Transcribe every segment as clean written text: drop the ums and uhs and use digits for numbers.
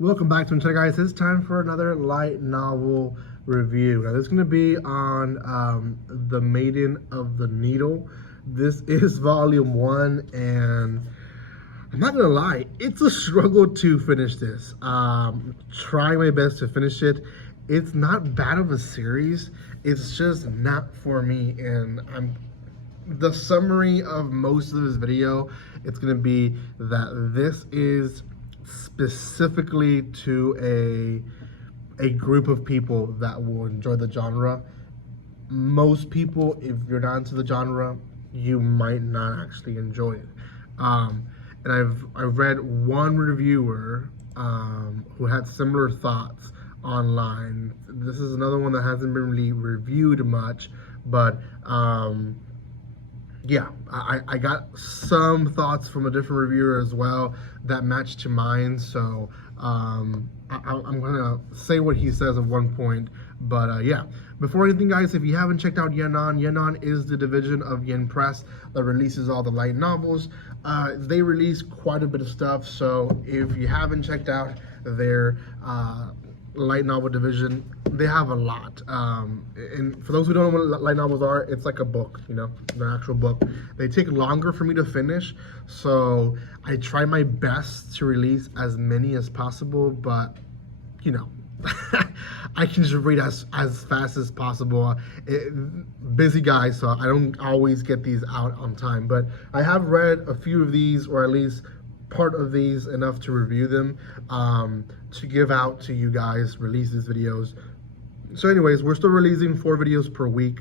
Welcome back to Internet, guys. It's time for another light novel review. Now, this is going to be on The Maiden of the Needle. This is volume 1, and I'm not going to lie, it's a struggle to finish this. Trying my best to finish it. It's not bad of a series, it's just not for me, and the summary of most of this video, it's going to be that this is specifically to a group of people that will enjoy the genre. Most people, if you're not into the genre, you might not actually enjoy it. And I've read one reviewer who had similar thoughts online. This is another one that hasn't been really reviewed much, but yeah, I got some thoughts from a different reviewer as well that matched to mine. So I'm gonna say what he says at one point. But yeah, before anything, guys, if you haven't checked out Yenon is the division of Yen Press that releases all the light novels. They release quite a bit of stuff. So if you haven't checked out their light novel division, they have a lot, and for those who don't know what light novels are, it's like a book, you know, an actual book. They take longer for me to finish, so I try my best to release as many as possible, but you know, I can just read as fast as possible. Busy guy, so I don't always get these out on time, but I have read a few of these, or at least part of these, enough to review them, to give out to you guys, release these videos. So anyways, we're still releasing 4 videos per week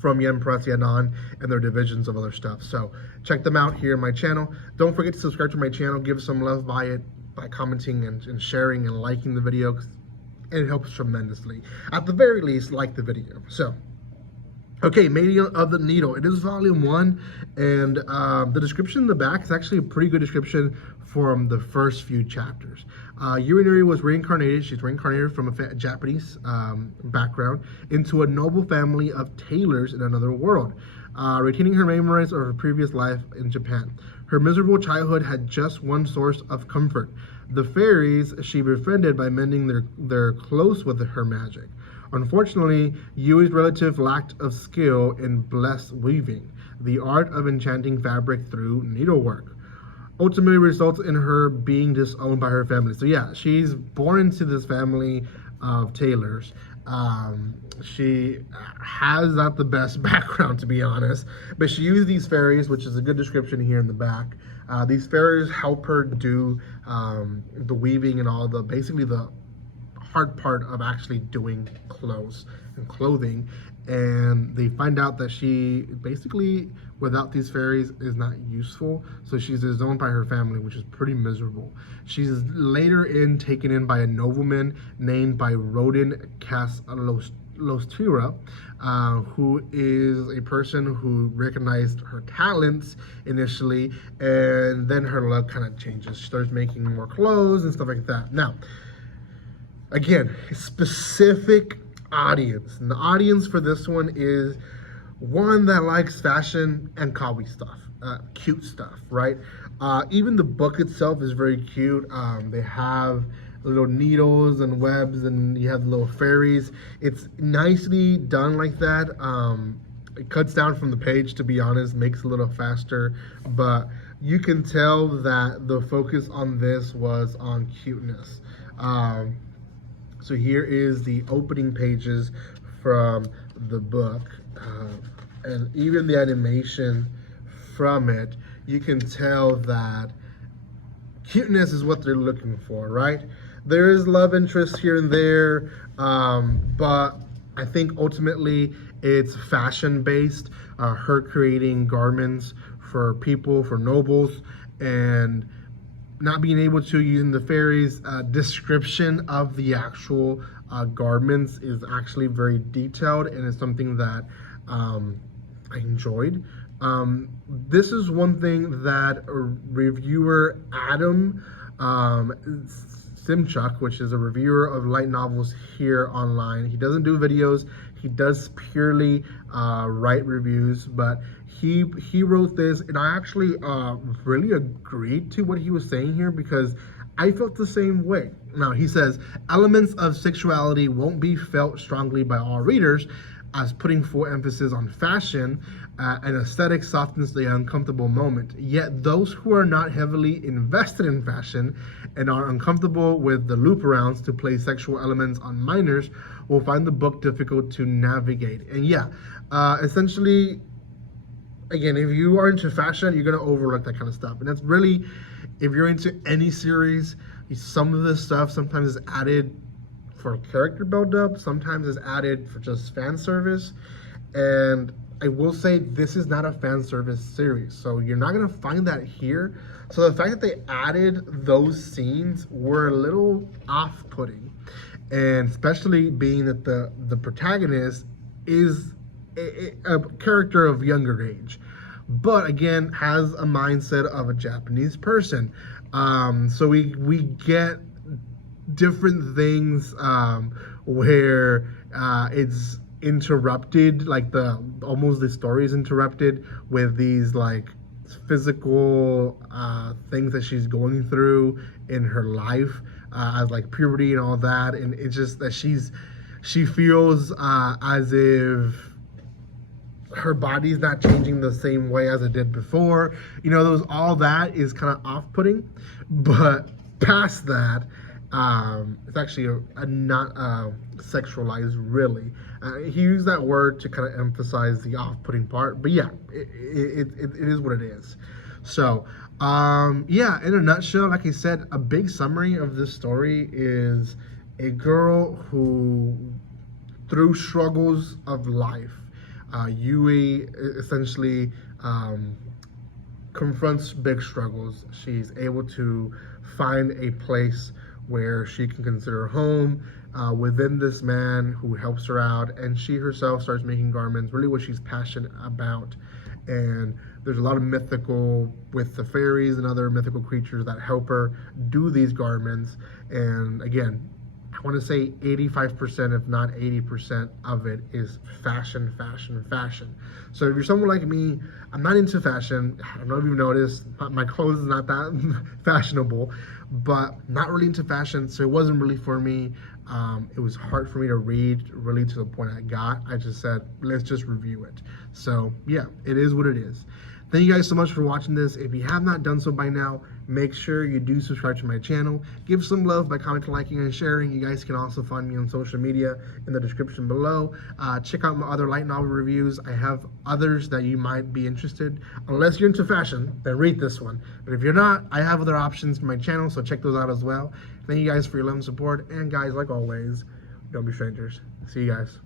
from Yen Press, Yenon, and their divisions of other stuff. So check them out here on my channel. Don't forget to subscribe to my channel, give some love by commenting and sharing and liking the video. It helps tremendously. At the very least, like the video. So okay, Maiden of the Needle. It is volume 1, and the description in the back is actually a pretty good description from the first few chapters. Urinari was reincarnated. She's reincarnated from a Japanese background into a noble family of tailors in another world, retaining her memories of her previous life in Japan. Her miserable childhood had just one source of comfort: the fairies she befriended by mending their clothes with her magic. Unfortunately, Yui's relative lacked of skill in blessed weaving, the art of enchanting fabric through needlework. Ultimately results in her being disowned by her family. So yeah, she's born into this family of tailors. She has not the best background, to be honest, but she used these fairies, which is a good description here in the back. These fairies help her do the weaving and all basically the hard part of actually doing clothes and clothing, and they find out that she basically, without these fairies, is not useful. So she's disowned by her family, which is pretty miserable. She's later taken in by a nobleman named by Rodin Lostira, who is a person who recognized her talents initially, and then her luck kind of changes. She starts making more clothes and stuff like that. Now, again, a specific audience. And the audience for this one is one that likes fashion and kawaii stuff, cute stuff, right? Even the book itself is very cute. They have little needles and webs, and you have little fairies. It's nicely done like that. It cuts down from the page, to be honest, makes it a little faster, but you can tell that the focus on this was on cuteness. So here is the opening pages from the book, and even the animation from it, you can tell that cuteness is what they're looking for, right? There is love interest here and there, but I think ultimately it's fashion based, her creating garments for people, for nobles, and not being able to, using the fairies, description of the actual garments is actually very detailed, and it's something that I enjoyed. This is one thing that a reviewer, Adam Simchuk, which is a reviewer of light novels here online, he doesn't do videos, he does purely write reviews, but he wrote this, and I actually really agreed to what he was saying here, because I felt the same way. Now, he says, elements of sexuality won't be felt strongly by all readers, as putting full emphasis on fashion and aesthetic softens the uncomfortable moment. Yet those who are not heavily invested in fashion and are uncomfortable with the loop arounds to play sexual elements on minors will find the book difficult to navigate. And yeah, essentially, again, if you are into fashion, you're going to overlook that kind of stuff. And that's really, if you're into any series, some of this stuff sometimes is added for character build-up, sometimes is added for just fan service. And I will say this is not a fan service series, so you're not going to find that here. So the fact that they added those scenes were a little off-putting, and especially being that the protagonist is a character of younger age, but again has a mindset of a Japanese person. So we get different things where it's interrupted, like almost the story is interrupted with these like physical things that she's going through in her life, as like puberty and all that, and it's just that she feels as if her body's not changing the same way as it did before. All that is kind of off-putting, but past that, it's actually not sexualized, really. He used that word to kind of emphasize the off-putting part, but yeah, it is what it is. So, yeah, in a nutshell, like I said, a big summary of this story is a girl who, through struggles of life, Yui essentially confronts big struggles. She's able to find a place where she can consider home within this man who helps her out, and she herself starts making garments, really what she's passionate about. And there's a lot of mythical with the fairies and other mythical creatures that help her do these garments. And again, I want to say 85%, if not 80% of it is fashion. So if you're someone like me, I'm not into fashion. I don't know if you've noticed, my clothes is not that fashionable, but not really into fashion, so it wasn't really for me. It was hard for me to read, really, to the point I just said, let's just review it. So yeah, it is what it is. Thank you guys so much for watching this. If you have not done so by now, make sure you do subscribe to my channel. Give some love by commenting, liking, and sharing. You guys can also find me on social media in the description below. Check out my other light novel reviews. I have others that you might be interested. Unless you're into fashion, then read this one. But if you're not, I have other options for my channel, so check those out as well. Thank you guys for your love and support. And guys, like always, don't be strangers. See you guys.